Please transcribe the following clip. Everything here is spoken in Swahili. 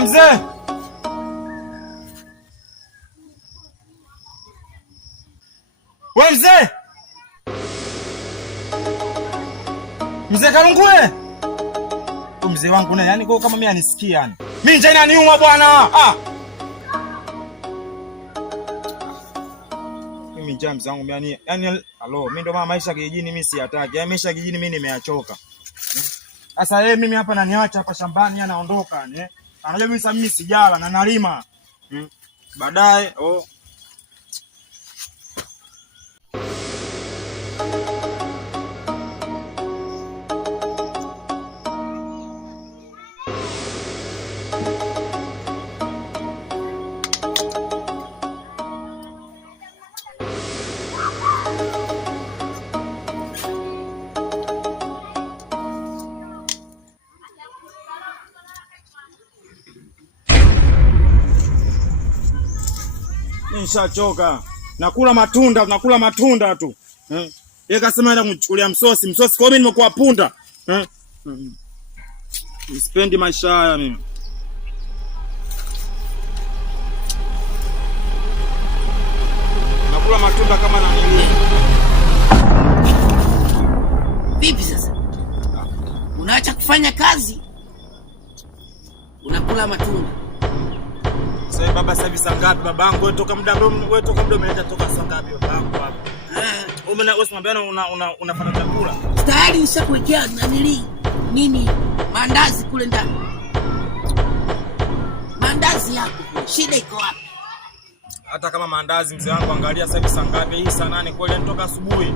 Mzee. We mzee. Mzee Kalungule. Mzee wangu naye yani kwa kama mimi anisikia yani. Mimi njaa inaniuma bwana. Mimi njaa mzee wangu yani halo, mimi ndo maisha kijijini mimi siyataki. Yaani maisha kijijini mimi nimeachoka. Sasa yeye mimi hapa naniacha hapa shambani anaondoka yani. Anajua mimi sasa mimi sijala na nalima. Baadaye nishachoka. Nakula matunda tu. Yeye kasema enda kunichukulia msosi. Kwa mimi nimekuwa punda. Sipendi maisha haya mimi. Nakula matunda kama na nini? Vipi sasa? Unaacha kufanya kazi? Unakula matunda. Sasa baba sasa hivi saa ngapi babangu? Wewe toka muda umeleta toka saa ngapi babangu hapa? Wewe unafanya chakula. Tayari nishakuwekea nini? Mandazi kule ndani. Mandazi yako. Shida iko wapi? Hata kama mandazi mzee wangu, angalia sasa hivi saa ngapi? Hii saa 8 kweli, nitoka asubuhi.